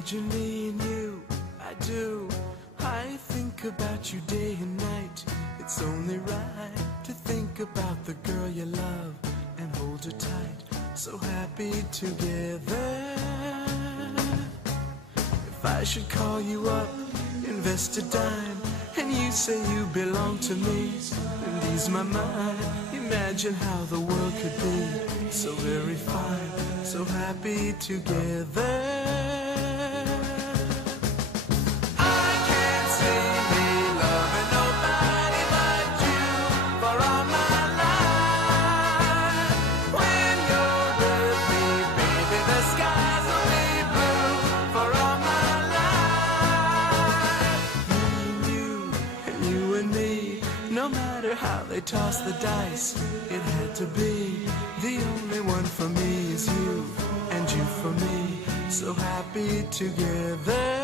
Imagine me and you, I do. I think about you day and night. It's only right to think about the girl you love and hold her tight. So happy together. If I should call you up, invest a dime, and you say you belong to me, and ease my mind. Imagine how the world could be so very fine, so happy together. No matter how they toss the dice, it had to be. The only one for me is you, and you for me, so happy together.